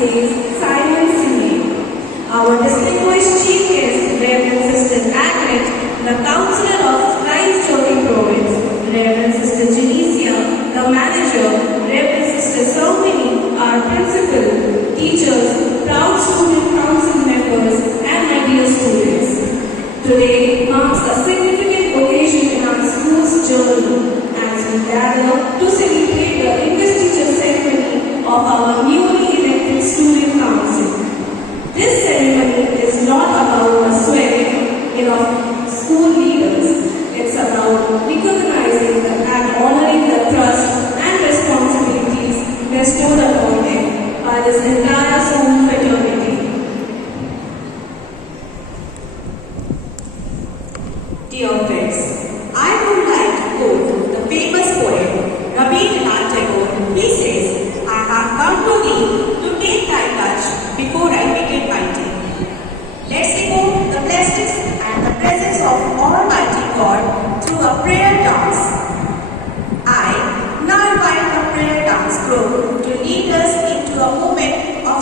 says Simon Singh. Our distinguished chief guest, Reverend Sister Agnes, the Councillor of Christ Joy Province, Reverend Sister Genesia, the Manager, Reverend Sister Ceremony, our Principal, teachers, proud student council members, and my dear students. Today marks a significant occasion in our school's journey as we gather to celebrate the Investiture Ceremony of our newly elected student council. This ceremony is not about a swearing in of school leaders. It's about recognizing and honoring the trust and responsibilities bestowed upon them by this entire school fraternity. Dear friends, I would like to quote the famous poet Rabindranath Tagore. He says, "I have come to thee to take thy touch before I begin my day." Let's evoke the blessings and the presence of Almighty God through a prayer dance. I now invite the prayer dance group to lead us into a moment of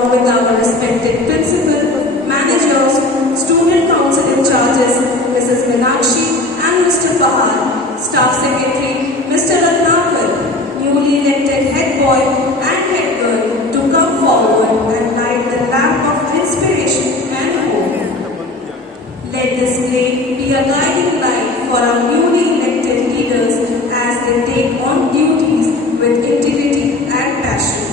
along with our respected principal, managers, student council in charges, Mrs. Meenakshi and Mr. Fahad, staff secretary, Mr. Ratnakar, newly elected head boy and head girl to come forward and light the lamp of inspiration and hope. Let this day be a guiding light for our newly elected leaders as they take on duties with integrity and passion.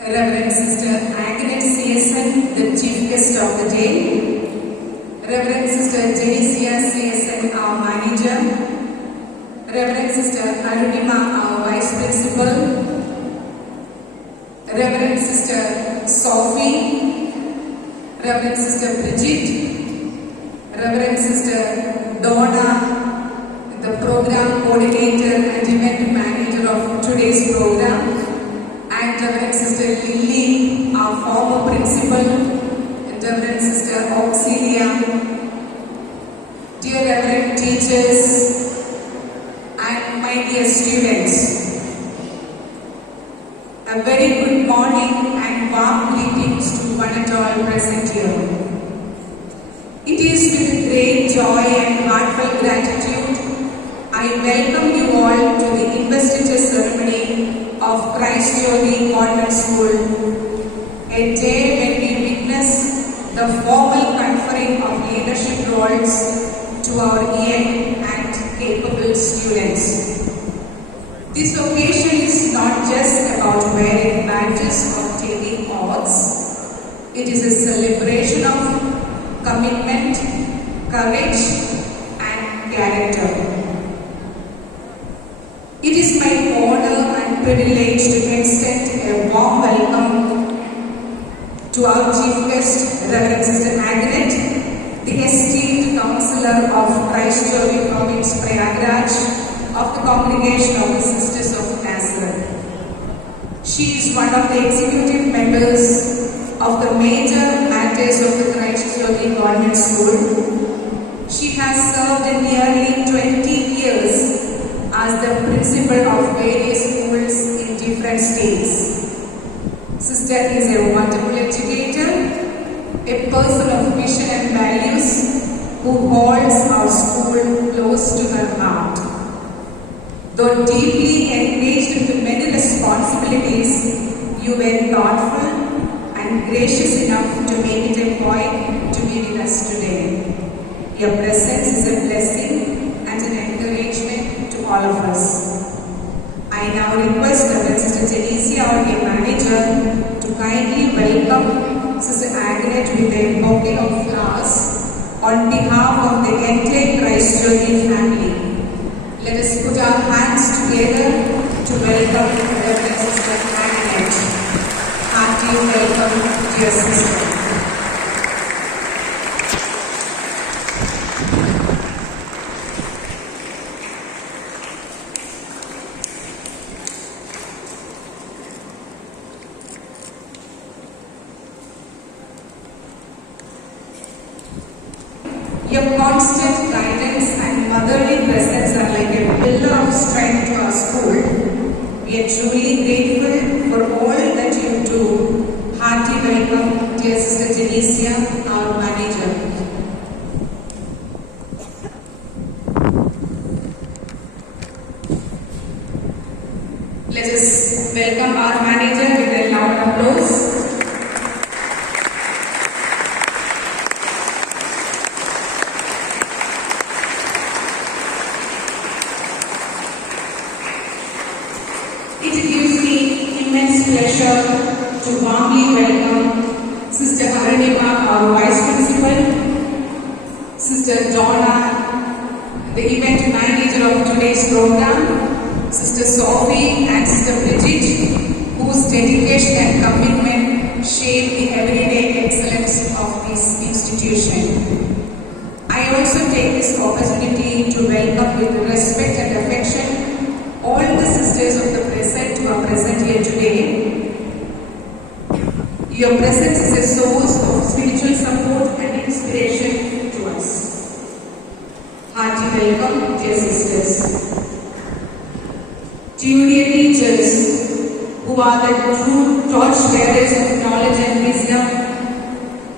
Reverend Sister Agnes CSN, the Chief Guest of the Day. Reverend Sister Jenicia CSN, our Manager. Reverend Sister Arunima, our Vice Principal. Reverend Sister Sophie. Reverend Sister Bridget. Reverend Sister Donna, the Program Coordinator and Event Manager of today's program. And Reverend Sister Lily, our former principal, and Reverend Sister Auxilia, dear Reverend teachers, and my dear students, a very good morning and warm greetings to one and all present here. It is with great joy and heartfelt gratitude I welcome you all to the Investiture Ceremony of Christ Jyoti Convent School, a day when we witness the formal conferring of leadership roles to our young and capable students. This occasion is not just about wearing badges or taking oaths. It is a celebration of commitment, courage, and character. It is my honor and privilege to extend a warm welcome to our chief guest, Reverend Sister Agnes, the esteemed counselor of Christ Church Province, Prayagraj, of the Congregation of the Sisters of Nazareth. She is one of the executive members of the major matters of the Christ Church Government School. She has served in nearly 20 years as the principal of various schools in different states. Sister is a wonderful educator, a person of vision and values who holds our school close to her heart. Though deeply engaged with many responsibilities, you were thoughtful and gracious enough to make it a point to be with us today. Your presence is a blessing and an encouragement to all of us. I now request Reverend Sister Janicia, our dear manager, to kindly welcome Sister Agnes with a bouquet of flowers on behalf of the entire Christ Church family. Let us put our hands together to welcome Reverend Sister Agnes. Hearty welcome, dear sister. Your constant guidance and motherly presence are like a pillar of strength to our school. We are truly grateful for all that you do. Hearty welcome, dear Sister Janicia, our manager. Let us welcome our manager with a loud applause. It gives me immense pleasure to warmly welcome Sister Aranima, our Vice Principal, Sister Donna, the event manager of today's program, Sister Sophie and Sister Bridget, whose dedication and commitment shape the everyday excellence of this institution. I also take this opportunity to welcome with respect and affection all the sisters of the present who are present here today. Your presence is a source of spiritual support and inspiration to us. Hearty welcome, dear sisters. To you, dear teachers, who are the true torchbearers of knowledge and wisdom,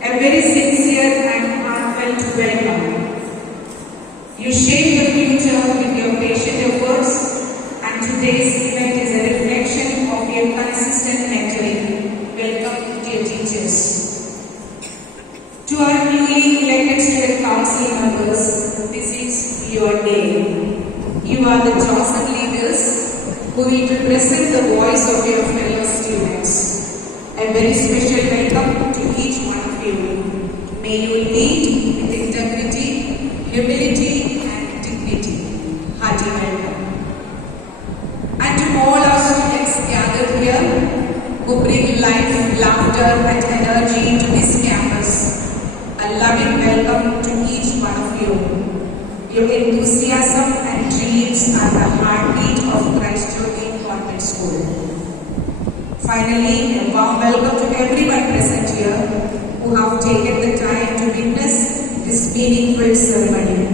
a very sincere and heartfelt welcome. You shape the future with your patient efforts. Today's event is a reflection of your consistent mentoring. Welcome, dear teachers. To our newly elected student council members, this is your day. You are the chosen leaders who will represent the voice of your fellow students. A very special welcome to each one of you. May you lead with integrity, humility, and dignity. Hearty welcome. And to all our students gathered here who bring life, laughter and energy to this campus, a loving welcome to each one of you. Your enthusiasm and dreams are the heartbeat of Christ Church Convent School. Finally, a warm welcome to everyone present here who have taken the time to witness this meaningful ceremony.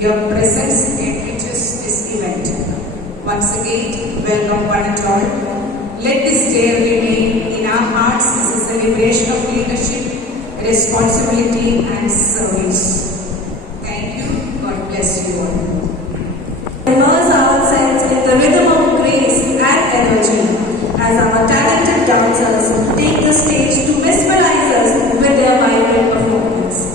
Your presence enriches this event. Once again, welcome one and all. Let this day remain in our hearts as a celebration of leadership, responsibility and service. Thank you. God bless you all. Immerse ourselves in the rhythm of grace and energy as our talented dancers take the stage to mesmerize us with their vibrant performance.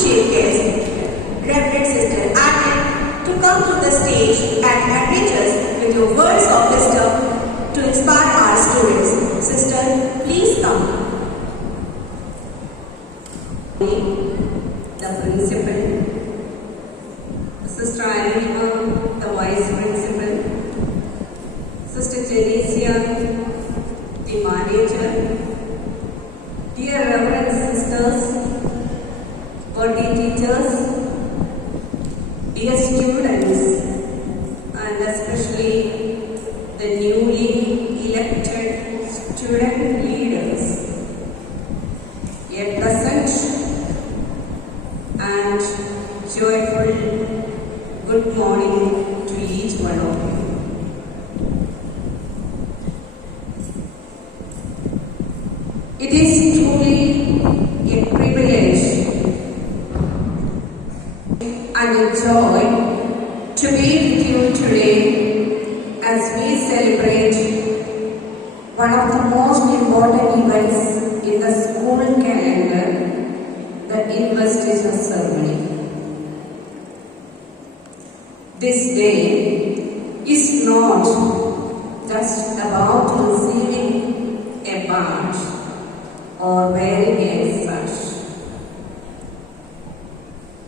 immediate guest, Reverend Sister Anne, to come to the stage and enrich us with your words of wisdom to inspire our students. Sister, please come. The principal, Sister Irene, the vice principal, Sister Janicia, the manager, dear Reverend Sisters, body teachers, dear students, and especially the newly elected student leaders, a pleasant and joyful good morning to each one of you. It is truly a privilege and a joy to be with you today as we celebrate one of the most important events in the school calendar, the Investiture Ceremony. This day is not just about receiving a badge or wearing a sash.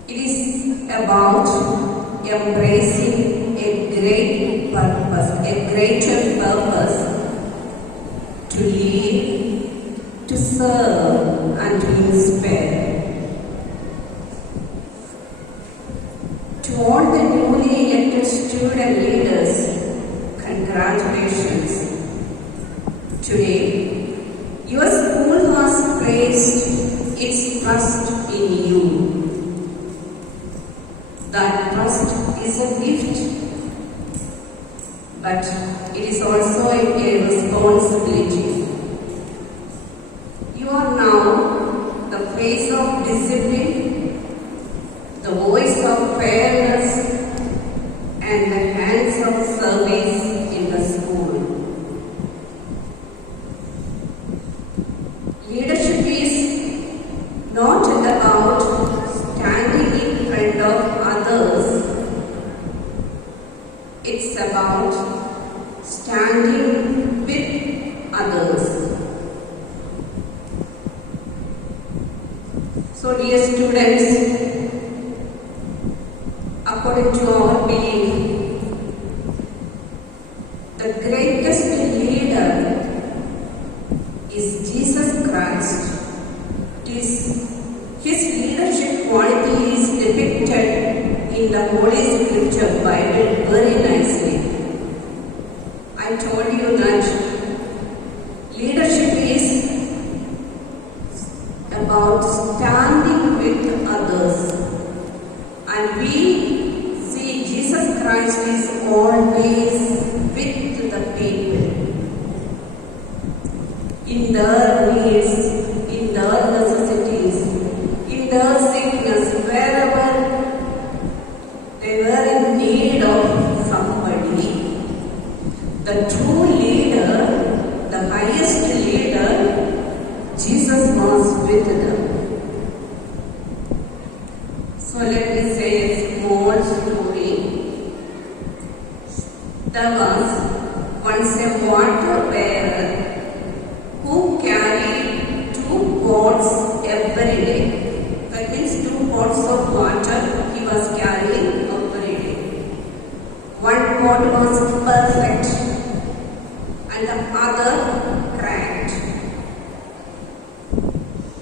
It is about embracing a great purpose, a greater purpose to lead, to serve, and to inspire. To all the newly elected student leaders, congratulations. Today, your school has placed its trust in you. That trust is a gift, but it is also a responsibility. You are now the face of discipline, the voice of fairness, and the hands of service in the school. Leadership is not about standing in front of others. It's about standing with others. So, dear students, according to our belief, the greatest leader is Jesus Christ. His leadership quality is depicted in the Holy Scripture Bible very nicely. I told you that leadership is about standing with others, and we see Jesus Christ is always with the people in their needs, in their necessities, in their sickness, wherever they were in need of somebody. The true leader, the highest leader, Jesus was with them. So let me say a small story. There was once a water bearer who carried 2 pots every day. That means 2 pots of water he was carrying every day. One pot was perfect and the other cracked.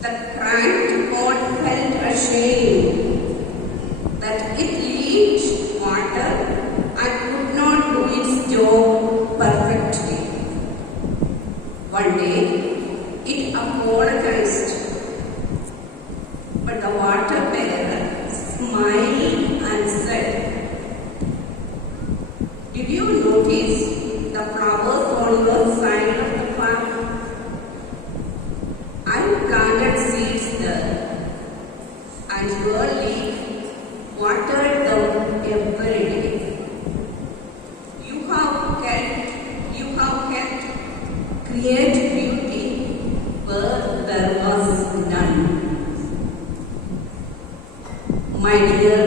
The cracked pot felt ashamed that it leaked water and could not do its job perfectly. One day, it apologized, but the water bearer smiled and said, "Did you notice the flowers on your side of the farm? I planted seeds there, and your leaf watered them every day. You have kept create beauty where there was none." my dear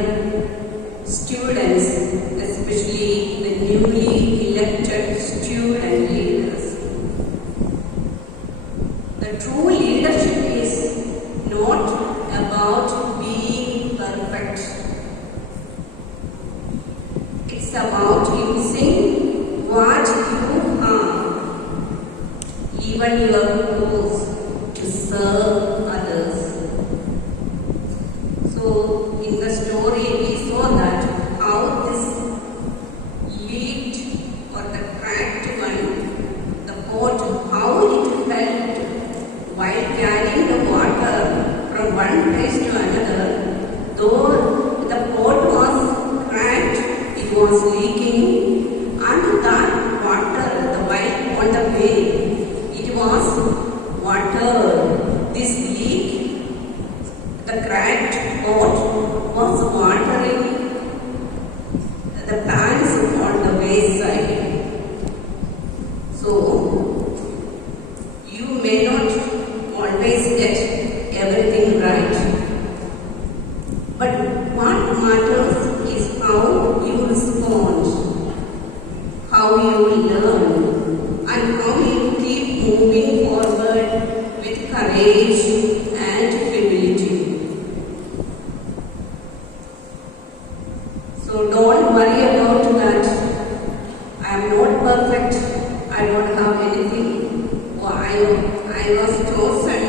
students, especially the newly elected student leaders. The true leadership is not about being perfect. It's about using what you have, even your clothes, to serve others. So, in the story, we saw that how this leaked or the cracked one, the pot, how it helped while carrying the water from one place to another. Though the pot was cracked, it was leaking, and that water, the while on the way, it was water. This leak, the cracked pot, was watering the plants on the wayside. So, you may not always get everything right. But what matters is how you respond, how you learn, and how you keep moving forward with courage and humility. So don't worry about that. I am not perfect. I don't have anything. Or I was chosen,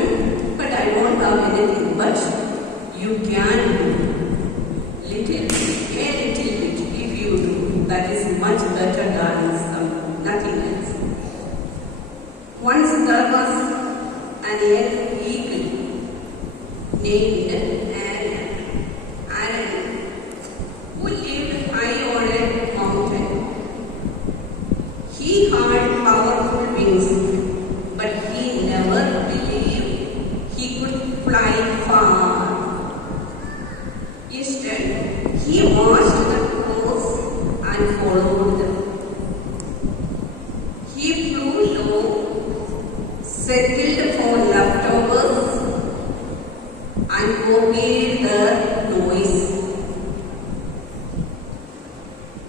but I don't have anything. But you can do a little bit. If you do, that is much better than nothing else. Once there was an eagle named Aaron, who lived high on a mountain. He had powerful wings, but he never believed he could fly far. Instead, he watched the crows and followed them. He flew low, settled for leftovers, and copied their noise.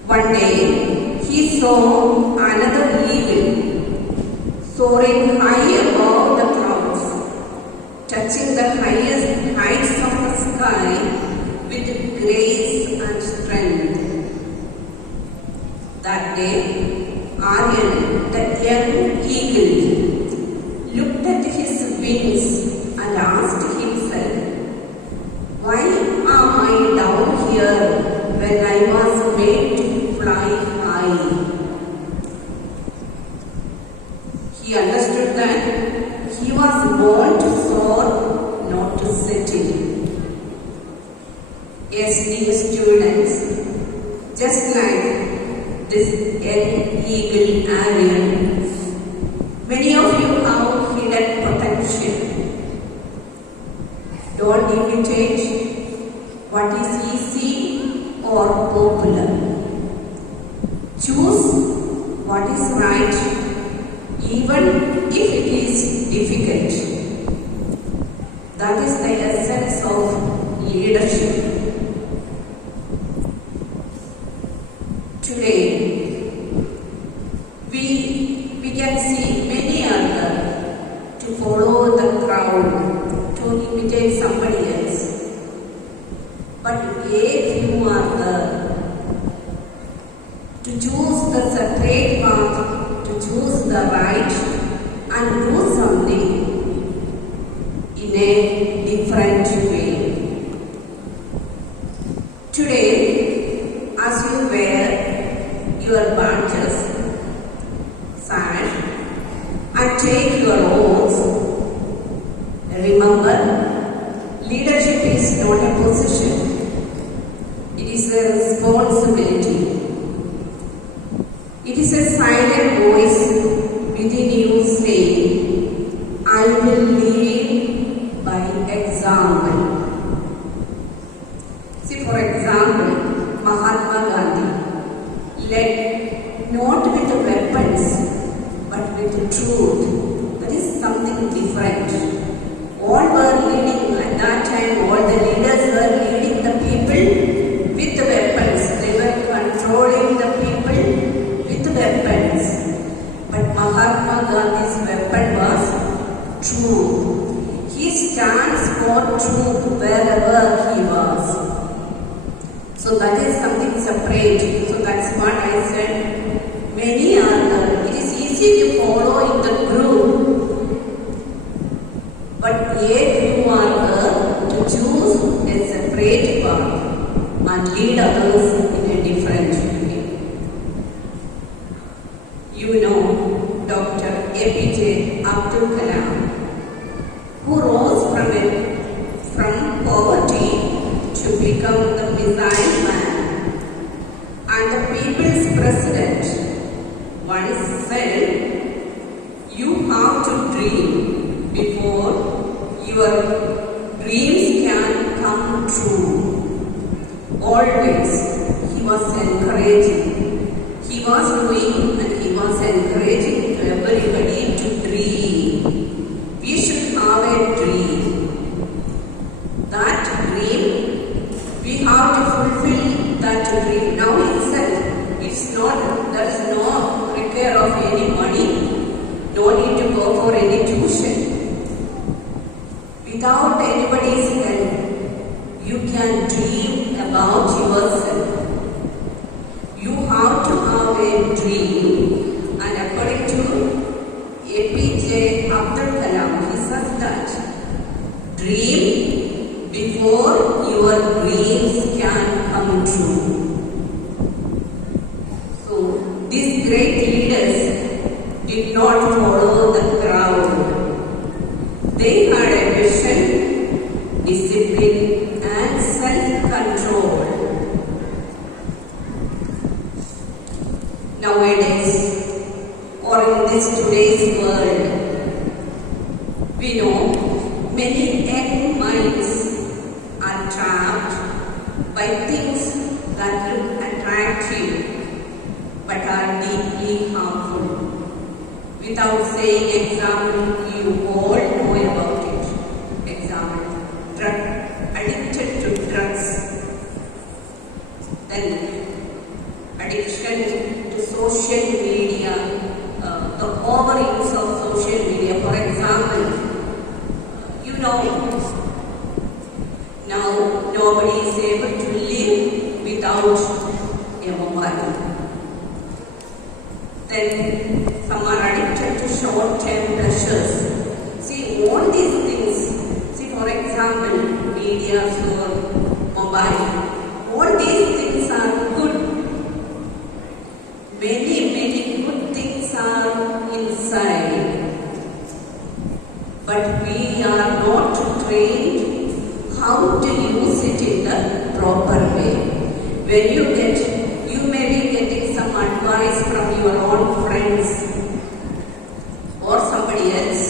One day, he saw another eagle soaring high above the clouds, touching the highest heights of the sky with grace and strength. That day, Aryan, the young eagle, looked at his wings and asked himself, "Why am I down here when I was made to fly high?" He understood that he was born to soar, not to settle. Yes, dear students, just like this young eagle Aryan, many of you have hidden potential. Don't imitate what is easy or popular. Choose what is right, even if it is difficult. That is the essence of leadership. Today, we can see many others to follow the crowd, to imitate somebody else. But a few are there to choose the straight path, to choose the right, and do something in a different way. Today, as you wear your badges, sash, and take your oaths, remember, leadership is not a position. It is a responsibility. It is a silent voice within you saying, "I will lead by example." See, for example, Mahatma Gandhi led not with weapons but with truth. That is something different. All were leading at that time, all the leaders were leading the people truth wherever he was. So that is something separate. So that's what I said. Many are there. It is easy to follow in the group, but yet you are there to choose a separate path and lead others in a different way. You know Dr. APJ Abdul Kalam, who rose from poverty to become the missile man and the people's president, once said, "You have to dream before your dreams can come true." Always he was encouraging. He was doing and he was encouraging to everybody to dream. We should have a dream. That dream, we have to fulfill that dream. Now itself, it's not, there is no require of any money, no need to go for any tuition. Without anybody's help, you can dream about yourself. You have to have a dream, and according to APJ Abdul Kalam, he says that dream before your dreams can come true. So these great leaders did not follow the crowd. They had a vision, discipline, and self-control. Nowadays, or in this today's world, we know many young minds are trapped by things that look attractive but are deeply harmful. Without saying example, you all know about it. Example, addicted to drugs, then addiction to social media, the overuse of social media. For example, you know, now nobody is able to live without a mobile. Then some are addicted to short-term pleasures. See, all these things, see for example, media or mobile, all these things are good. Many good things are inside, but we are not trained how to use it in the proper way. When you may be getting some advice from your own friends or somebody else,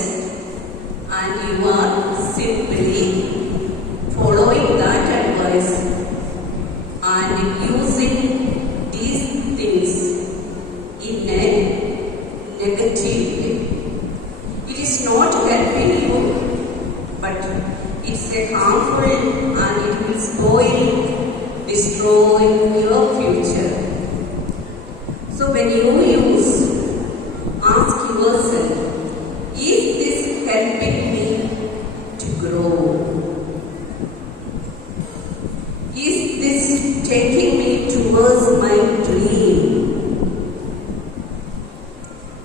and you are simply following that advice and using these things in a negative way. It is not helping you, but it's a harmful and it will destroy your future. So when you use, ask yourself, is this helping me to grow? Is this taking me towards my dream?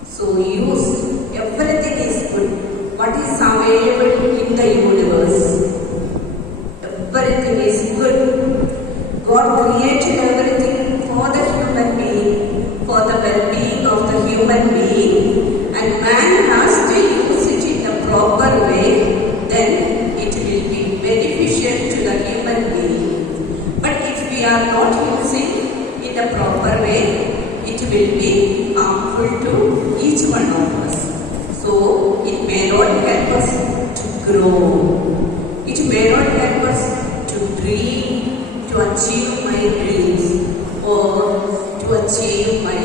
So use, everything is good. What is available in the universe? Everything is good. God created everything for the human being, for the well-being of the human being, and man has to use it in a proper way, then it will be beneficial to the human being. But if we are not using in a proper way, it will be harmful to each one of us. So it may not help us to grow. It may not help us to dream, to achieve my dreams, or to achieve my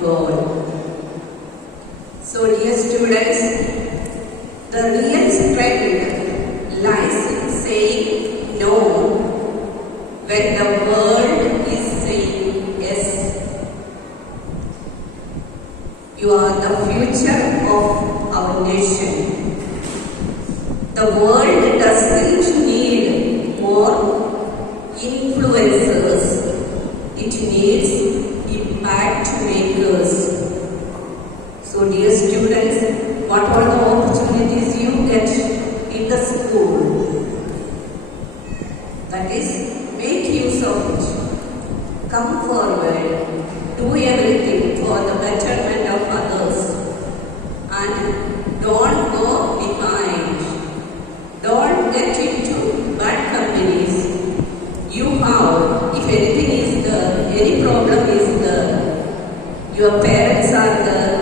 goal. So dear students, the real strength lies in saying no when the world is saying yes. You are the future of our nation. The world doesn't need That is, make use of it. Come forward, do everything for the betterment of others, and don't go behind. Don't get into bad companies. You have, if anything is there, any problem is there, your parents are there.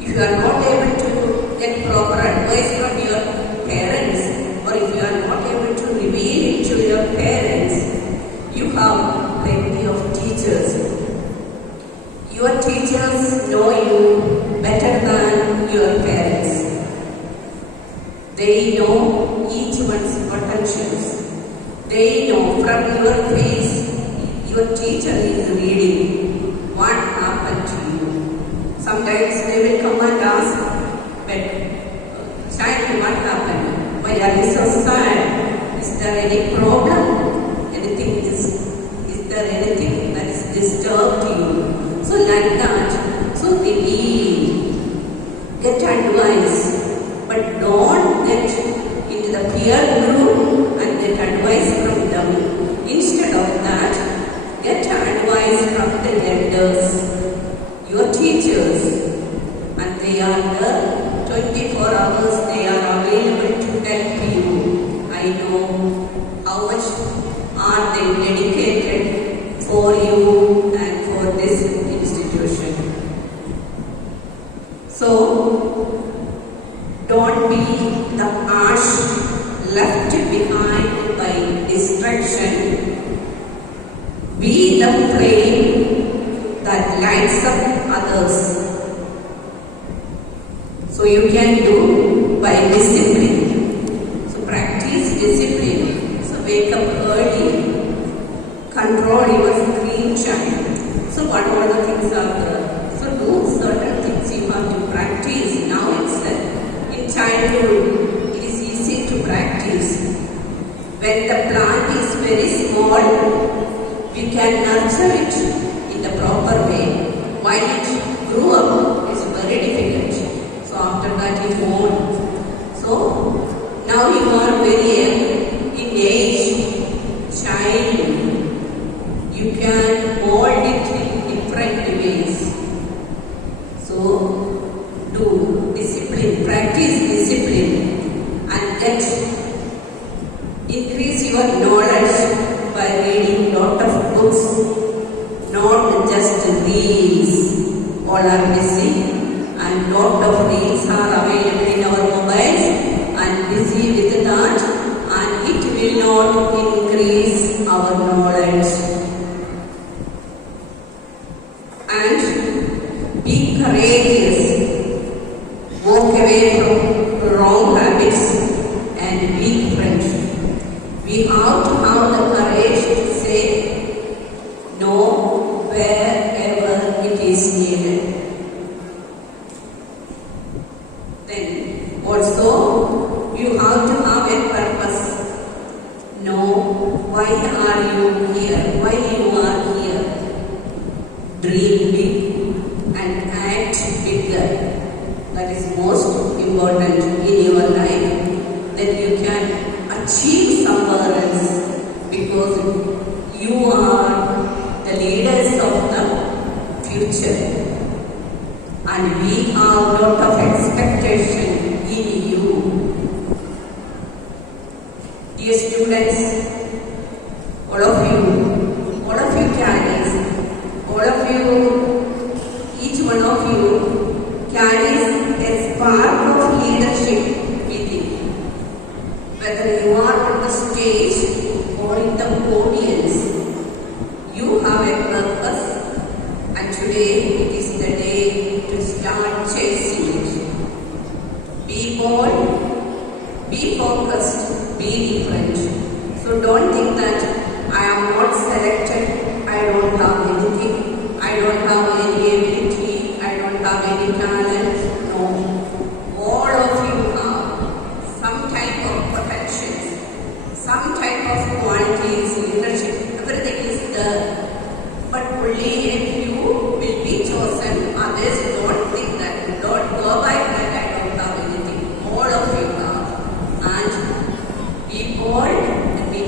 If you are not able to get proper advice from your parents, or if you are not able to reveal it to your parents, you have plenty of teachers. Your teachers know you better than your parents. They know each one's potentials. They know from your face, your teacher is reading what happened to you. Sometimes they will come and ask, but child, what happened? Why are you so sad? Is there any problem? Is there anything that is disturbed you? So like that. So reveal, get advice, but don't get into the peer group and get advice from them. Instead of that, get advice from the elders, your teachers, and they are the 24 hours they are available to help you. I know how much are they dedicated for you and for this institution. So, don't be the ash left behind by distraction. Be the flame that lights up others. So you can do by discipline. So practice discipline. So wake up early. Control your screen time. So what all the things are there? So do certain things you have to practice now itself. In childhood, it is easy to practice. When the plant is very small, we can nurture it in the proper way. While it grew up, it's very difficult. So after that it won't. So now you are very young in age, child. You can mold it in different ways. So do discipline, practice discipline, and get increase your knowledge by reading lot of books, not just reels. All are missing, and lot of reels are available in our mobiles, and busy with that, and it will not increase our knowledge. And be courageous. Walk away from wrong habits and be friends. We have to have the courage to say no wherever it is needed. Then also you have to have a purpose. Know why are you here? Why you are here? Dream big and act bigger. That is most important in your life. Then you can achieve somewhere else, because you are the leaders of the future. And we have a lot of expectation in you. Dear students, all of you carries, all of you, each one of you carries a spark of leadership within. Whether you are on the stage or in the audience, you have a purpose, and today is the day to start chasing it. Be bold, be focused, be different. So don't think that I am not selected, I don't have anything, I don't have any ability, I don't have any talent. No. All of you have some type of potential, some type of qualities, leadership, everything is there. But only a few will be chosen. Others don't think that, don't go by that, I don't have anything. All of you have. And be bold and be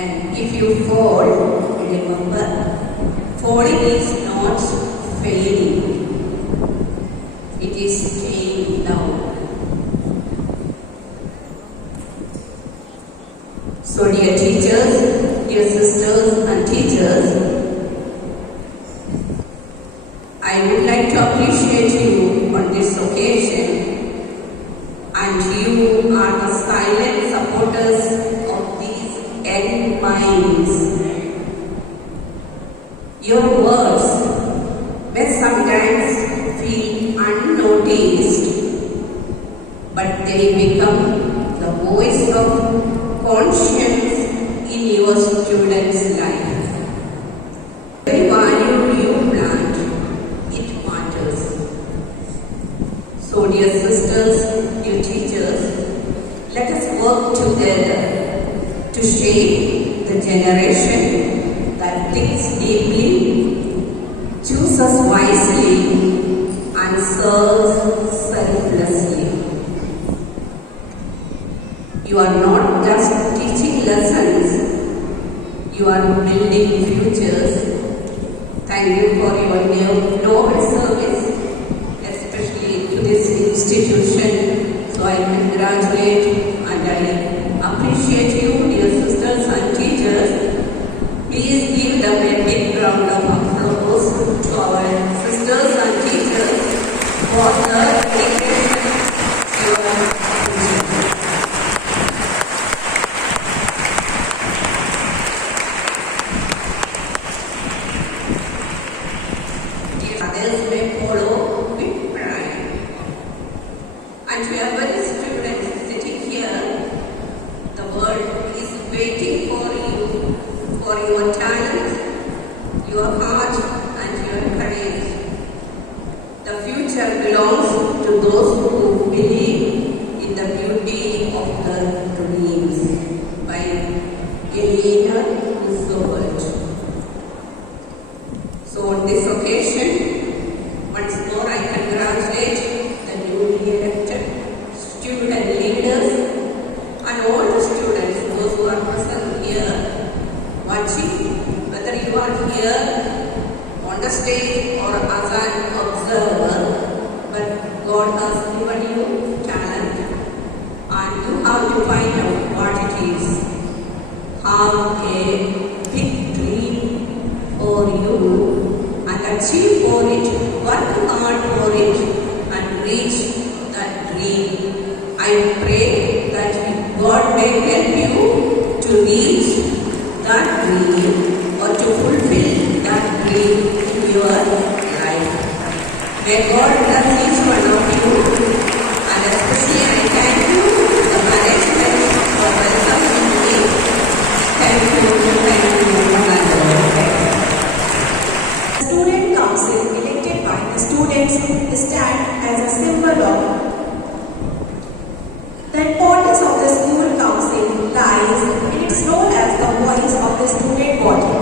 And if you fall, remember, falling is not failing. It is staying down. So dear teachers, dear sisters and teachers, I would like to appreciate you on this occasion, and you are the silent supporters of these young minds. Your words may sometimes feel unnoticed, but they become the voice of conscience in your students' life. Every value you plant, it matters. So dear sisters, dear teachers, let us work together to shape the generation that thinks deeply, chooses wisely, and serves selflessly. You are not just teaching lessons, you are building futures. Thank you for your noble service, especially to this institution. So I congratulate and I appreciate you, dear sisters and teachers. Please give them a big round of applause to our sisters and teachers for their dedication to your future. Others may follow with pride. And to every student sitting here, the world is waiting for you, for your talent, your heart, and your courage. The future belongs to those who believe in the beauty of the dreams. By Elena Roosevelt. So on this occasion, once more I congratulate the newly elected student leaders and all the students, those who are present here, watching, whether you are here on the stage or as an observer, but God has given you talent and you have to find out what it is. Have a big dream for you and achieve for it, work hard for it and reach that dream. I pray that God may help you to reach that dream or to fulfill that dream in your life. May God bless each one of you, and especially I thank you, the management, for welcoming me. Thank you. The student council elected by the students stand as a symbol of the importance of the school council lies in its role as the voice of the student body.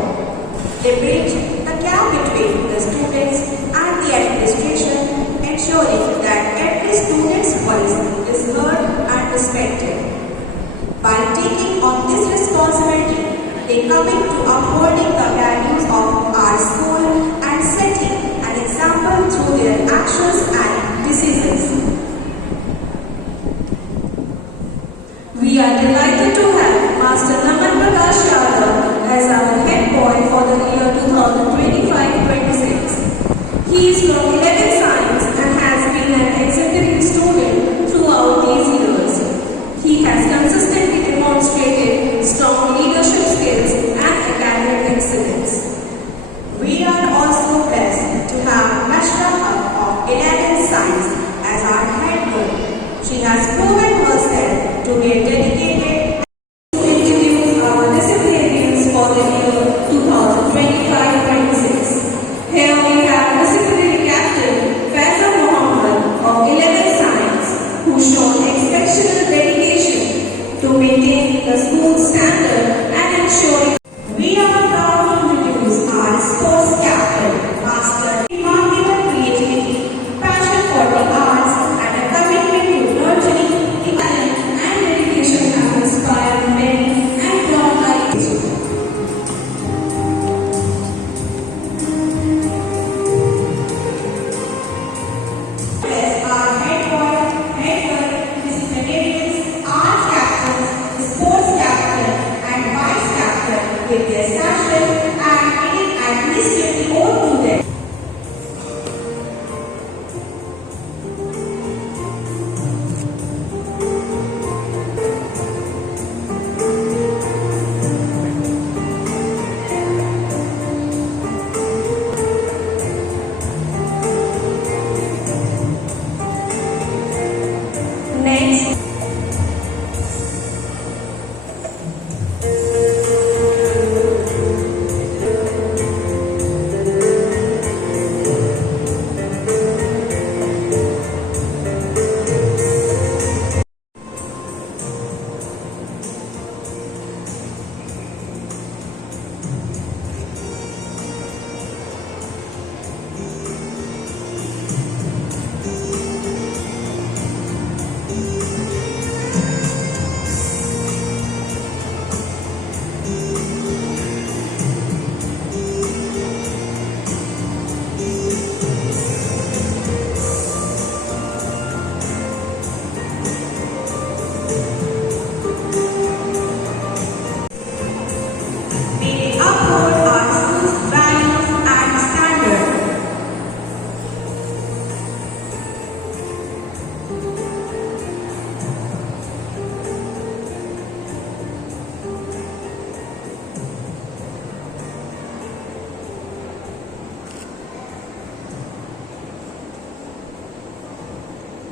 They bridge the gap between the students and the administration, ensuring that every student's voice is heard and respected. By taking on this responsibility, they commit to upholding the values of our school and setting an example through their actions and decisions. We are delighted to have Master Naman Prakash Yadav as our head boy for the year 2025-26. He is from 11 Science and has been an exemplary student throughout these years. He has consistently demonstrated strong leadership skills and academic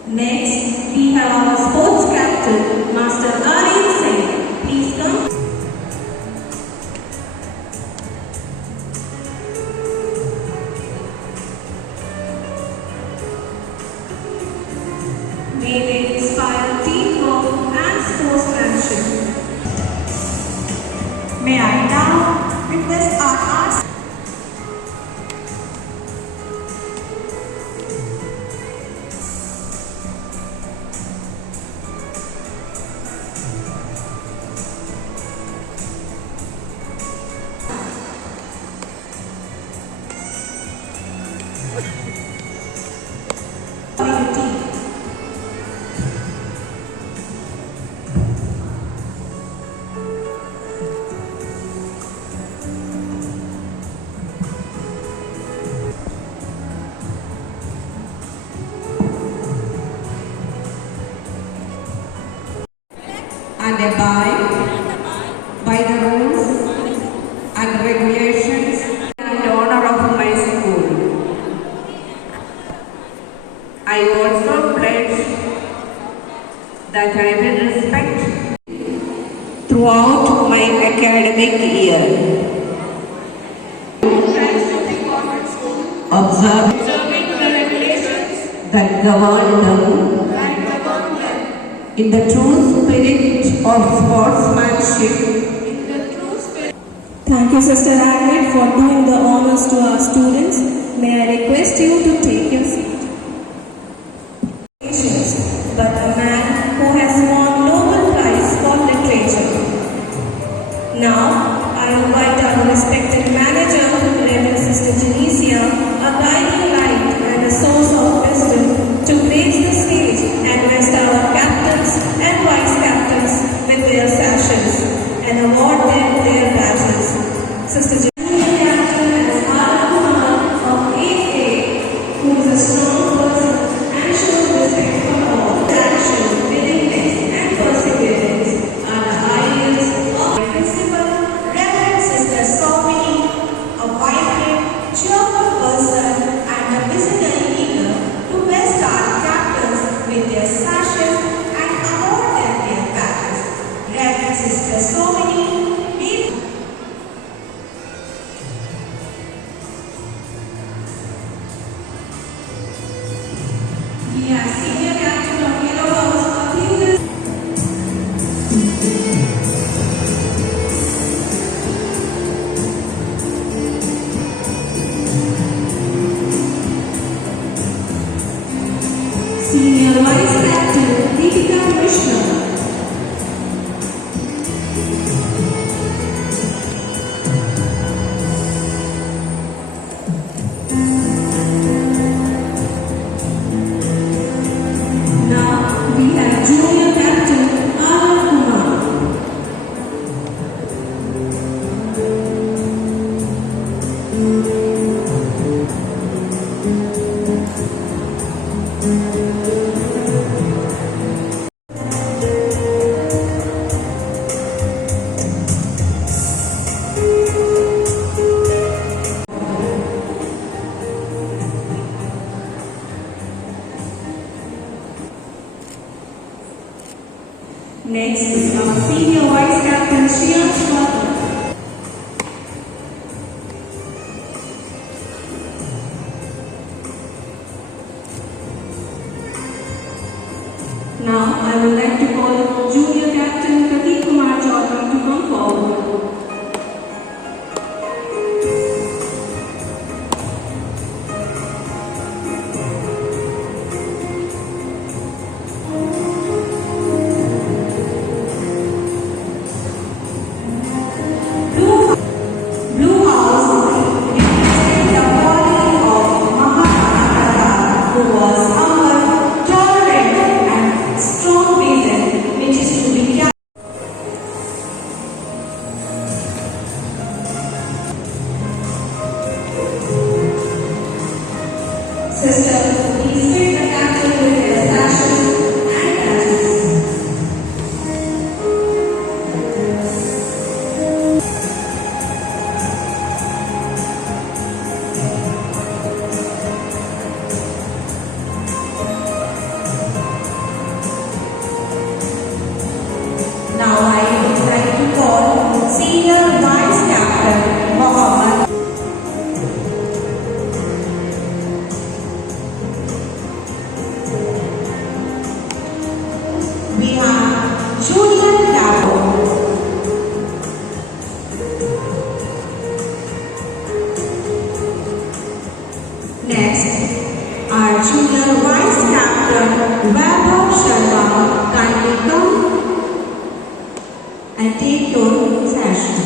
Next, we have our sports captain, Master Aryan Singh. Please come. May they inspire teamwork and sportsmanship. May I now request our arts and abide by the rules and regulations and honor of my school. I also pledge that I will respect throughout my academic year. Observe the regulations that govern them in the true spirit of sportsmanship. Thank you, Sister Agnes, for doing the honors to our students. May I request you to take your seat. But a man who has won Nobel Prize for Literature. Now, I invite our respected manager, Reverend Sister Genesia, a guiding light and a source of wisdom, to grace the stage and rest our captains and vice captains with their sashes and award them their badges. Sister Genesia captain as Kumar of 8A, who is a strong person and shows respect for all. Action, willingness and perseverance are the ideals of my principal, Reverend Sister Sophie, a vibrant, cheerful person and a visionary leader Junior Vice Captain Vaibhav Sharma, kindly come and take your session.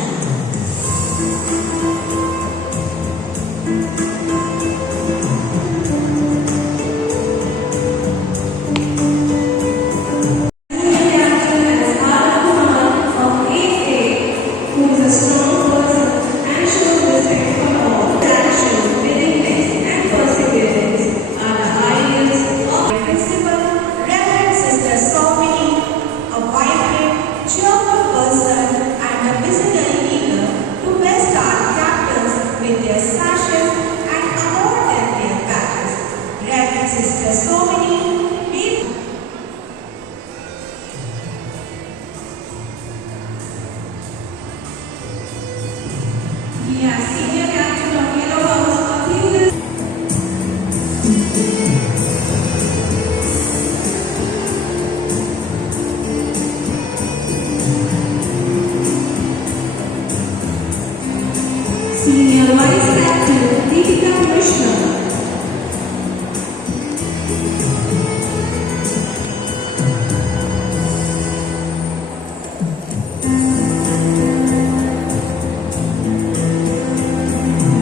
Senior Vice Captain Deepika Krishna.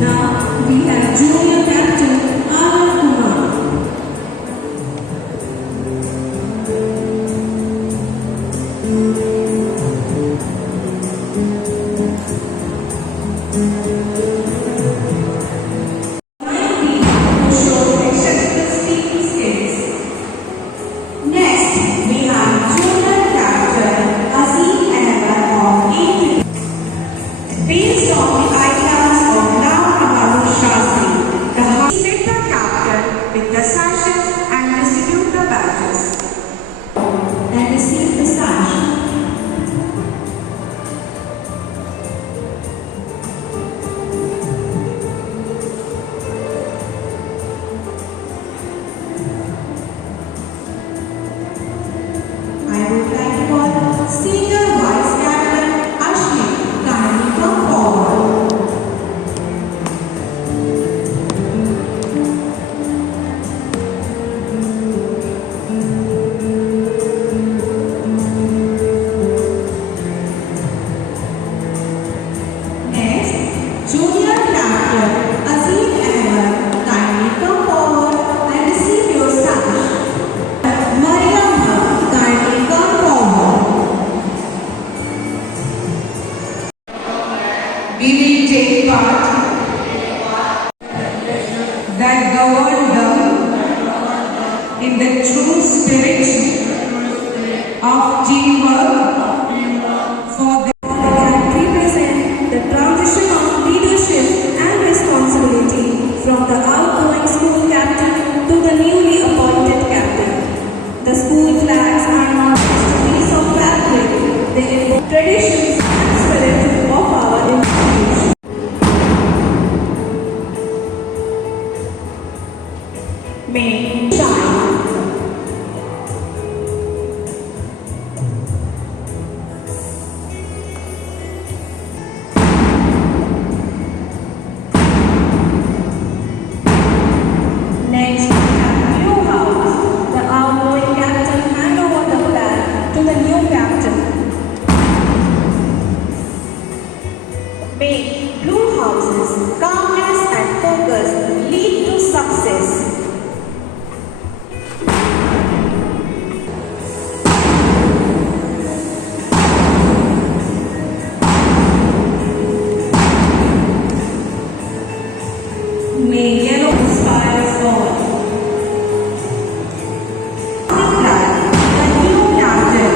Now we have Junior Captain Anand Kumar. Based on the ideas of Ram Shastri, the set the captain with the sashes and distribute the badges. And receive the sash. I would like to call Senior Vice Captain Ashwin, kindly come forward. Next, Junior Captain Azim Ahmed, kindly come forward and receive your sash. Mariam, kindly come forward. We will take part that govern them in the true spirit of teamwork for the Can represent the transition of leadership and responsibility from the outgoing school captain to the newly appointed captain. The school flags are not just a piece of fabric, they invoke traditions and spirit of our institution. May shine. Next, we have new house. The outgoing captain hand over the flag to the new captain. May blue houses, calmness and focus lead to success. May yellow inspire all. Flag, the new captain.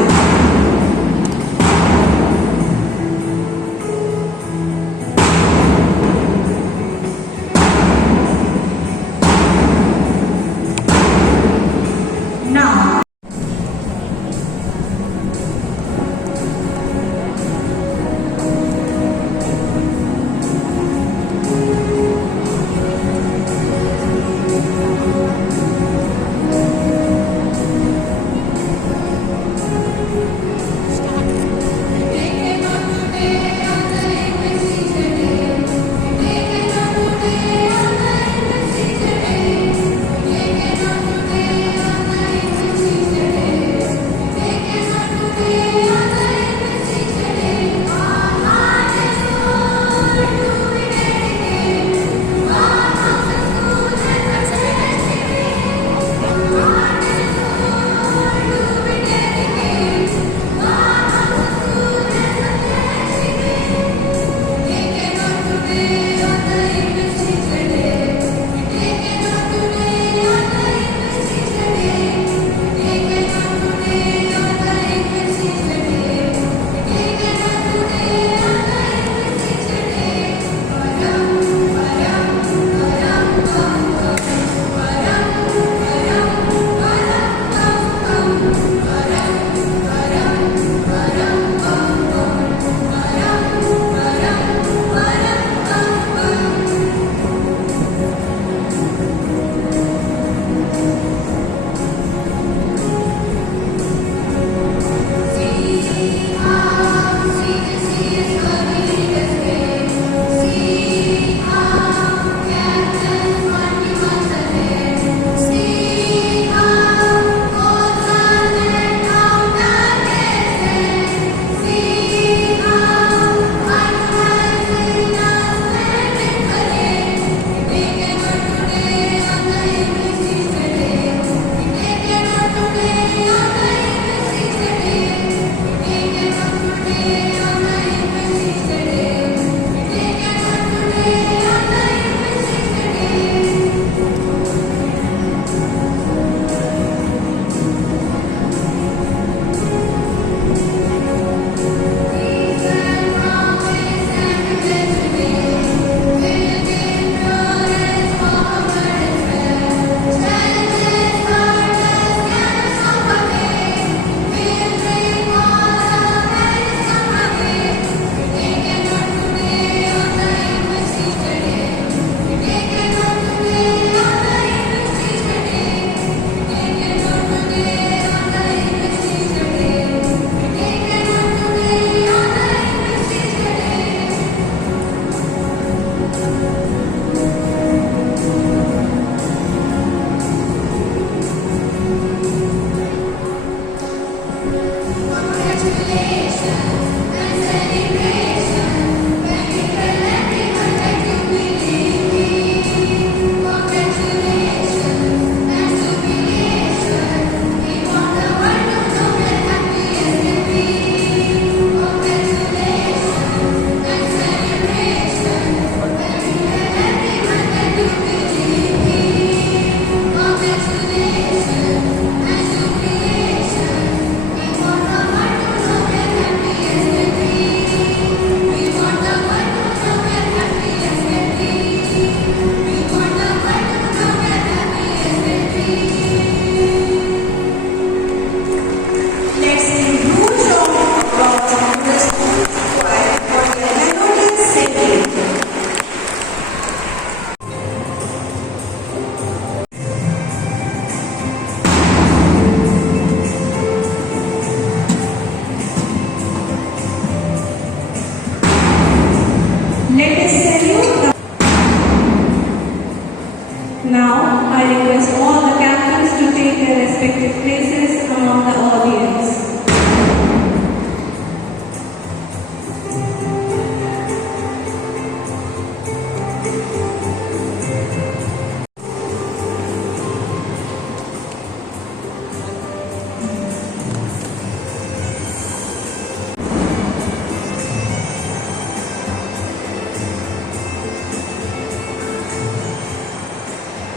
Let us salute. Now, I request all the captains to take their respective places among the audience.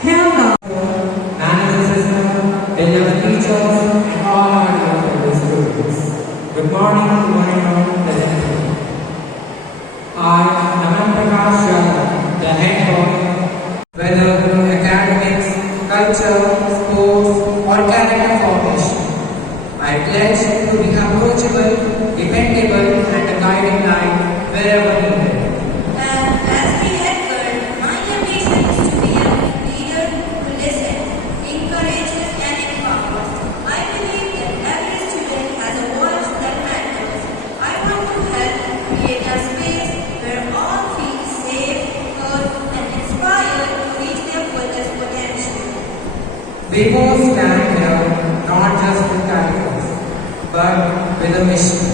Helga. Manager system, beloved teachers, and all our dear fellow students. Good morning to one and all present. I, Naman Prakash Yadav, the head of whether academics, culture, sports, or character formation. I pledge to be approachable, dependable, and a guiding light wherever needed. And as we had heard, my ambition is to be a leader who listens, encourages, and empowers. I believe that every student has a voice that matters. I want to help create a space where all feel safe, heard, and inspired to reach their fullest potential. We both stand here not just with titles, but with a mission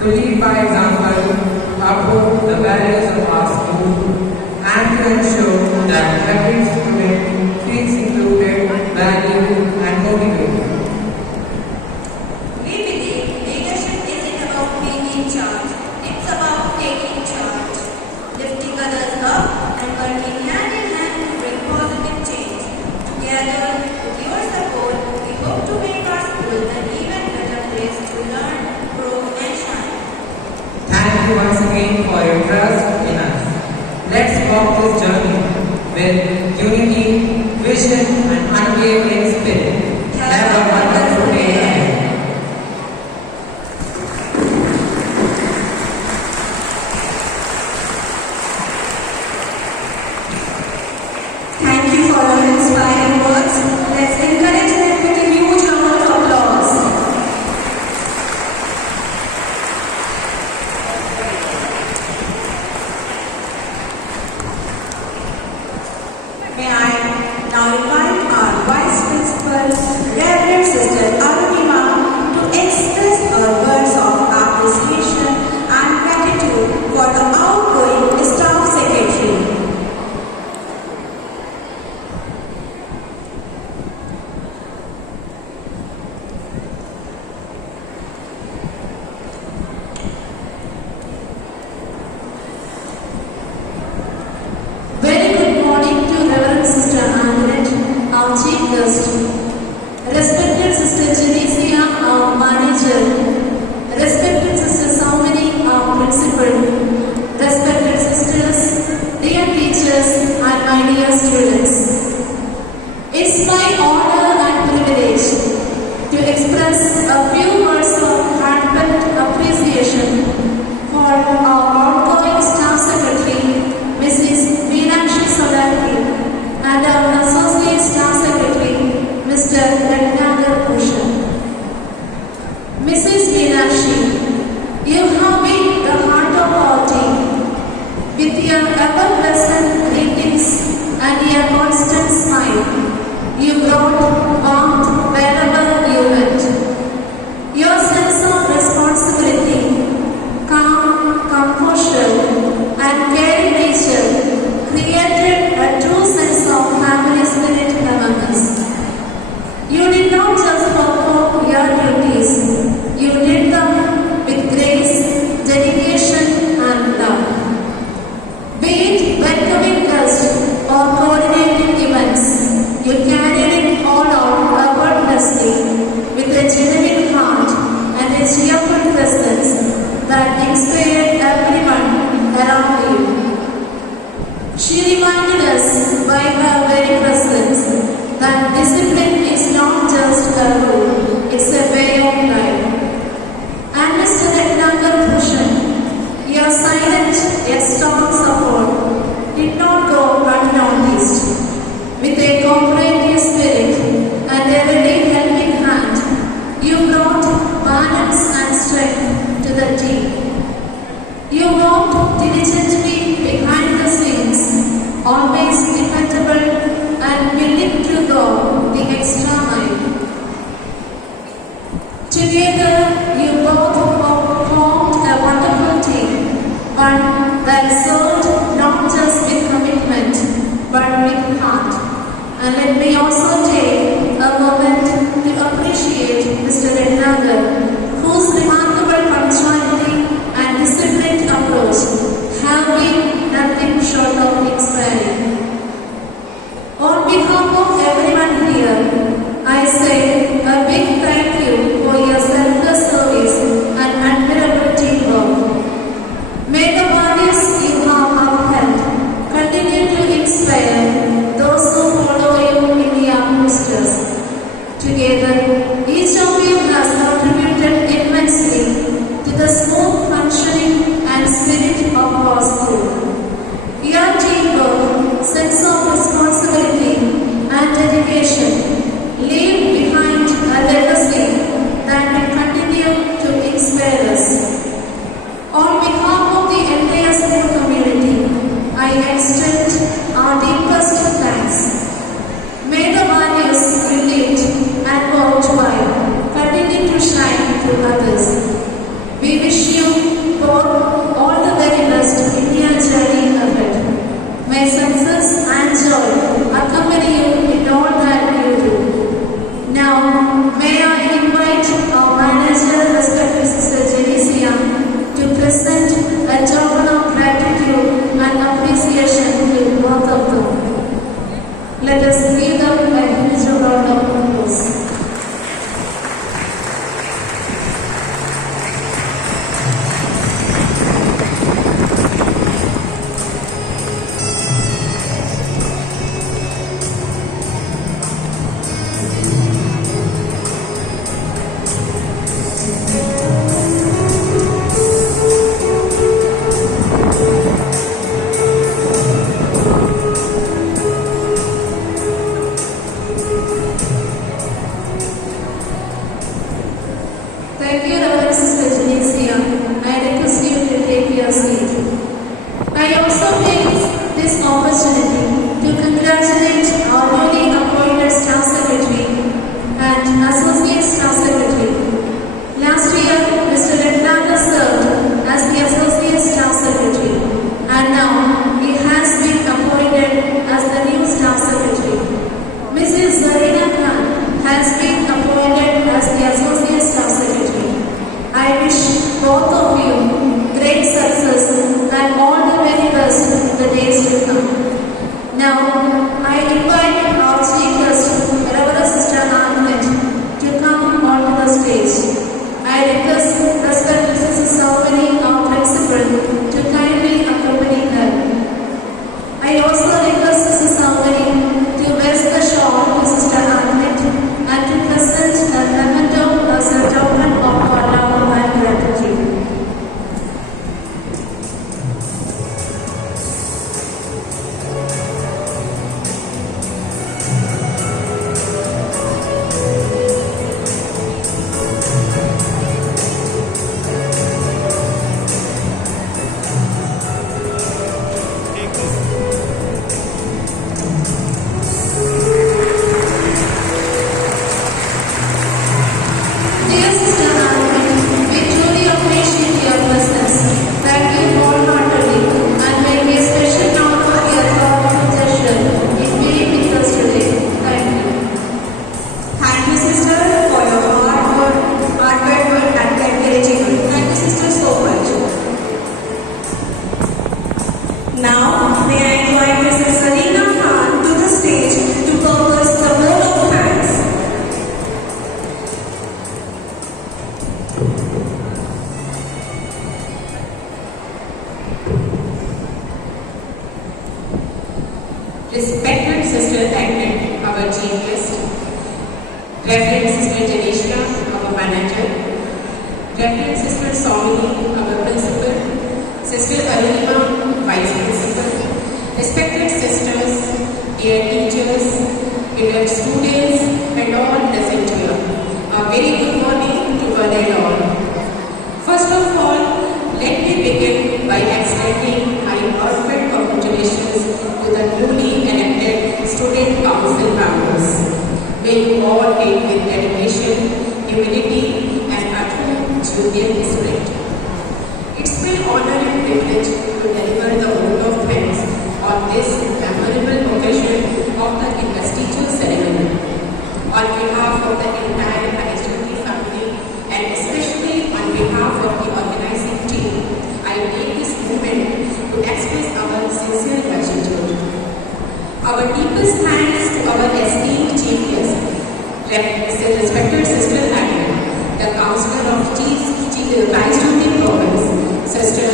to lead by example, uphold the values of our school, and to ensure that every student feels included, valued, and motivated. We believe leadership isn't about being in charge, it's about taking charge, lifting others up and working hand in hand to bring positive change. Together, with your support, we hope to make our school an even better place to learn, grow, and shine. Thank you once again for your trust in us. Let's walk this journey with unity, vision, and unwavering spirit. Have a wonderful day ahead. Thank you for your inspiring words. Let's encourage them with a huge round of applause. May I now invite our Vice Principal, Reverend Sister Arunima, to express her words of appreciation and gratitude for the outgoing Staff Secretary. Very good morning to Reverend Sister Annette, our Chief Guest. Respected Sister Genesia, our Manager. Respected Sister Saumini, our Principal. Respected Sisters, dear teachers, and my dear students. It's my honor and privilege to express a few words of heartfelt appreciation for our outgoing Staff Secretary, Mrs. Meenakshi Solanki, and our Associate Staff Secretary, Mr. Ratnagar Bhushan. Mrs. Meenakshi, you have been the heart of our team. With your ever-present greetings and your constant smile, you brought warmth wherever you went. Your sense of responsibility, calm, composure, and caring nature created a true sense of family spirit among us. You did not just perform your duties, you did them with grace, dedication, and love. Be it welcoming guests or coordinating events, you carried it all out effortlessly with a genuine heart and a cheerful presence that inspired everyone around you. She reminded us by her very presence that discipline is not just a rule, it's a way of life. And Mr. Ratnagar Bhushan, your silent yet strong support did not go unnoticed. With a cooperative spirit and a ready helping hand, you brought balance and strength to the team. You worked diligently let me also take a moment to appreciate Mr. Rednagar, whose remarkable punctuality and disciplined approach have been nothing short of inspiring. On behalf of everyone here, I say a big thank you for your selfless service and admirable teamwork. May the values you have upheld continue to inspire those who follow you in your footsteps. Together, each of you has contributed immensely to the smooth functioning and spirit of our school. Your teamwork, sense of responsibility, and dedication leave behind a legacy that will continue to inspire us. On behalf of the entire school community, I extend our deepest thanks. May the values you lived and worked by continue to shine to others. We wish you both all the very best in your journey ahead. May success and joy accompany you in all that you do. Now, may I invite our manager, respected Sister Janicia, to present a token of gratitude and appreciation to both of them. Let us give them a huge round of applause. Thank you, Reverend Sister Janicia. I request you to take your seat. I also take this opportunity to congratulate our newly appointed Staff Secretary and Associate Staff Secretary. Last year, Mr. Rednagar served as the Associate Staff Secretary, and now he has been appointed as the new Staff Secretary. Mrs. Zarina Khan has been appointed as the Associate Staff Secretary. I wish both of you great success and all the very best in the days to come. Now, I invite our chief guest, Reverend Sister Antoinette, to come onto the stage. I request respected Sister Salvini, our principal, to kindly accompany her. I also request Sister Salvini to bless the shawl to Sister Antoinette and to present a memento as a token of our love and gratitude. Dear Sister Antoinette, we truly appreciate your presence. Thank you wholeheartedly and make a special note of your thoughtful gesture in being with us today. Thank you. Thank you, sister, for your hard work and encouraging. Thank you, sister, so much. Now, may I invite Mrs. Zarina Khan to the stage to purpose the vote of thanks. Respected Sister Agnes, our chief guest, Reverend Sister Janisha, our manager, Reverend Sister Somini, our principal, Sister Arunima, vice principal, respected sisters, dear teachers, beloved students, and all present here. A very good morning to one and all. First of all, let me begin by extending my heartfelt congratulations to the newly elected student council members. May you all aid with dedication, humility, and utter Julian spirit. It's my honor and privilege to deliver respected Sister Admin, the Counselor of Christ Duty Province, Sister,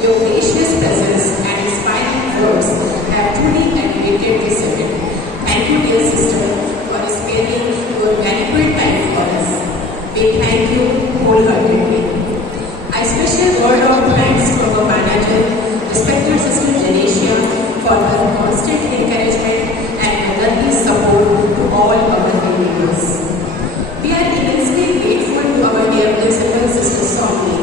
your gracious presence and inspiring words have truly elevated this event. Thank you, dear sister, for sparing your valuable time for us. We thank you wholeheartedly. A special word of thanks to our manager, respected Sister Janesia, for her constant encouragement and motherly support to all our members. We are immensely grateful to our dear principal, Sister Sonia,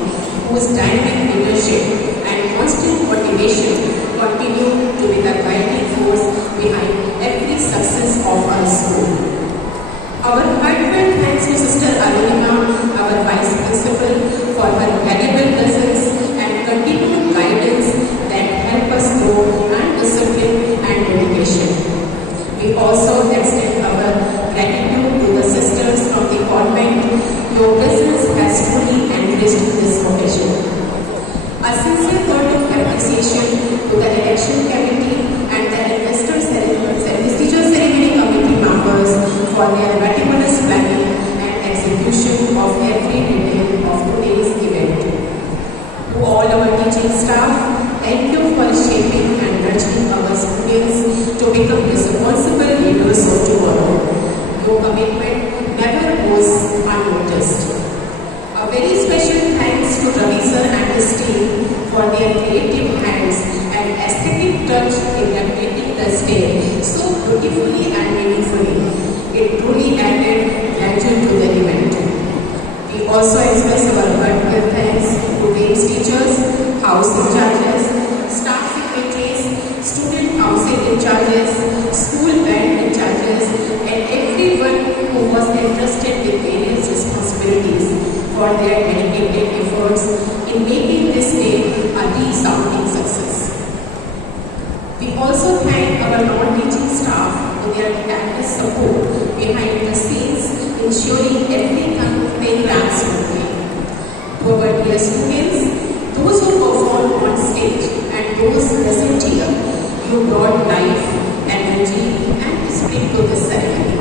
whose dynamic leadership and constant motivation continue to be the guiding force behind every success of our school. Our heartfelt thanks to Sister Aruna, our Vice Principal, for her valuable presence and continued guidance that help us grow and discipline and dedication. We also extend our gratitude to the sisters from the convent. Your presence has truly enriched this occasion. A sincere word of appreciation to the election committee and the Investiture Ceremony committee members for their meticulous planning and execution of every detail of today's event. To all our teaching staff, thank you for shaping and nurturing our students to become responsible leaders of tomorrow. Your commitment never goes unnoticed. A very special thanks to Ravi sir and his team for their creative hands and aesthetic touch in decorating the stage so beautifully and meaningfully. It truly added grandeur to the event. We also express our heartfelt thanks to games teachers, house in charges, staff secretaries, student council in charges, school band in charges, and everyone who was entrusted with various responsibilities for their dedicated efforts in making this day a resounding success. We also thank our non-teaching staff for their tireless support behind the scenes, ensuring everything ran smoothly. To our dear students, those who performed on stage and those present here, you brought life, energy, and spirit to this ceremony.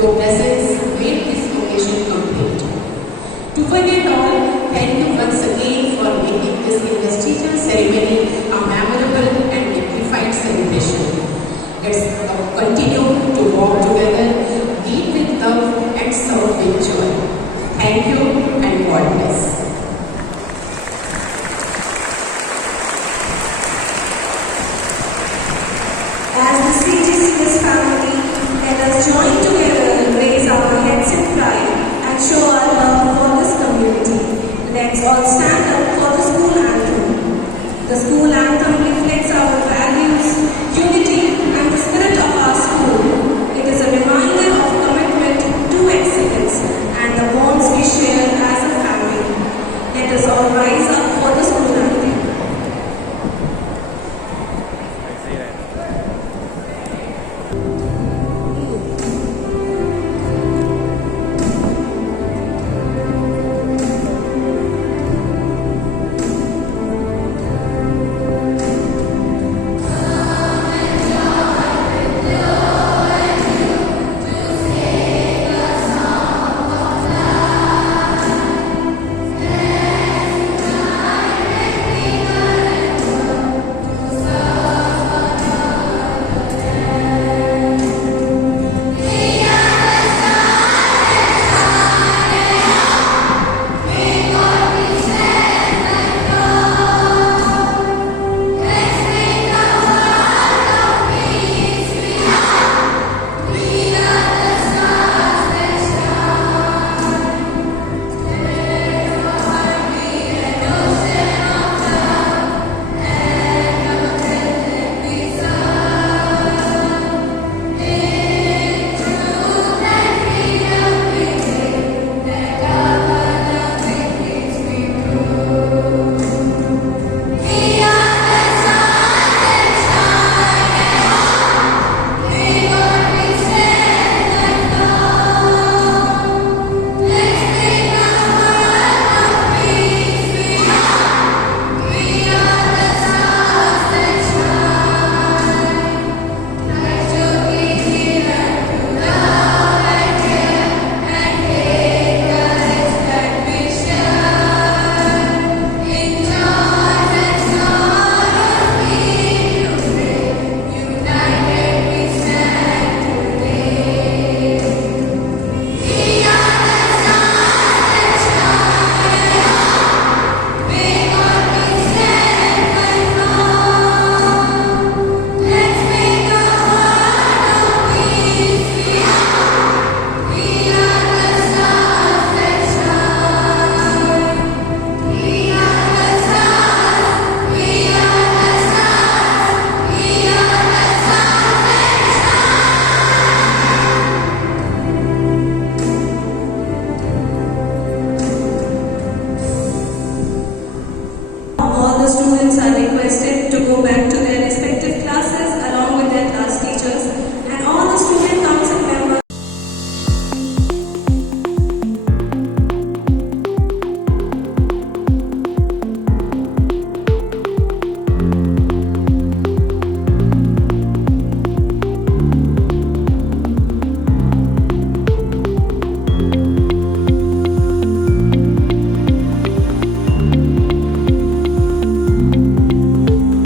Your presence made this occasion complete. To one and all, thank you once again for making this Investiture Ceremony a memorable and dignified celebration. Let's continue to walk together, lead with love, and serve with joy. Thank you and God bless. As the CGCS family, let us join together and raise our heads in pride and show our love for this community. Let's all stand up for the school anthem. The school anthem